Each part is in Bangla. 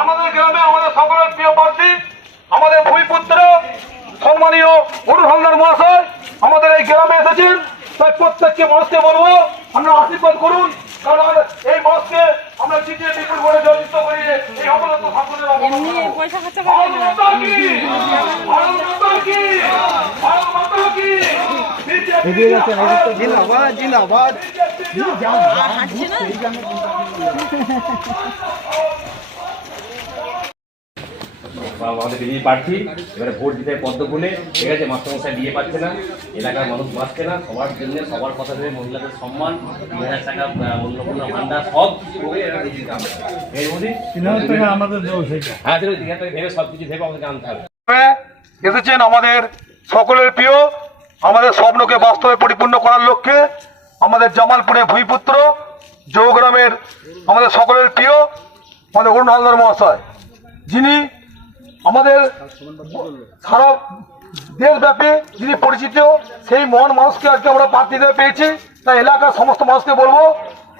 আমাদের গ্রামে আমাদের সকলের প্রিয় প্রার্থী আমাদের ভূমিপুত্র সম্মানীয় অরুণ হালদার মহাশয় আমাদের এই গ্রামে এসেছেন। তাই প্রত্যেককে মানুষকে বলবো আমরা আশীর্বাদ করুন, কারণ এই মানুষকে আমরা জিতিয়ে বিপুল করে জয়যুক্ত করি। এই অবনত শাসনের আমাদের বিজেপি প্রার্থী এবারে ভোট দিতে পদ্ম খুলে, ঠিক আছে, মাস্টারমশাই বিয়ে পাচ্ছে না, এলাকার মানুষ বাঁচছে না, সবার জন্য সবার কথা ভেবে মহিলাদের সম্মান, 2000 টাকা অন্নপূর্ণা ভান্ডার সব কিছু হ্যাঁ ভেবে সব কিছু ভেবে আমাদেরকে আনতে হবে। এসেছেন আমাদের সকলের প্রিয়, আমাদের স্বপ্নকে বাস্তবে পরিপূর্ণ করার লক্ষ্যে আমাদের জামালপুরে ভূমিপুত্র জৌগ্রামের আমাদের সকলের প্রিয় আমাদের অরুণ হালদার মহাশয়, যিনি আমাদের সারা দেশব্যাপী যিনি পরিচিত, সেই মহান মানুষকে আজকে আমরা প্রার্থী হিসেবে পেয়েছি। তাই এলাকার সমস্ত মানুষকে বলবো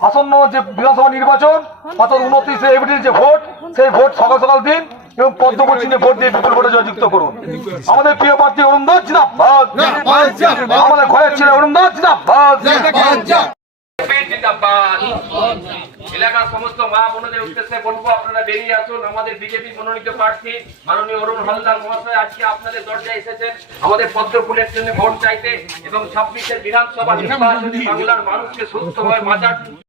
আসন্ন যে বিধানসভা নির্বাচন অর্থাৎ 29শে এপ্রিল যে ভোট, সেই ভোট সকাল সকাল দিন এবং পদ্মপুর চিহ্নে ভোট দিয়ে বিপুল ভোটে জয়যুক্ত করুন। আমাদের প্রিয় প্রার্থী অরুণ দাস জিন্দাবাদ, আমাদের ঘরের ছেলে অরুণ দাস জিন্দাবাদ। এলাকার সমস্ত মা বোনদের উদ্দেশ্যে বলবো আপনারা বেরিয়ে আসুন। আমাদের বিজেপি মনোনীত প্রার্থী মাননীয় অরুণ হালদার মহাশয় আজকে আপনাদের দরজায় এসেছেন আমাদের পদ্ম ফুলের জন্য ভোট চাইতে এবং 26-এর বিধানসভা নির্বাচনে বাংলার মানুষকে সুস্থভাবে বাঁচার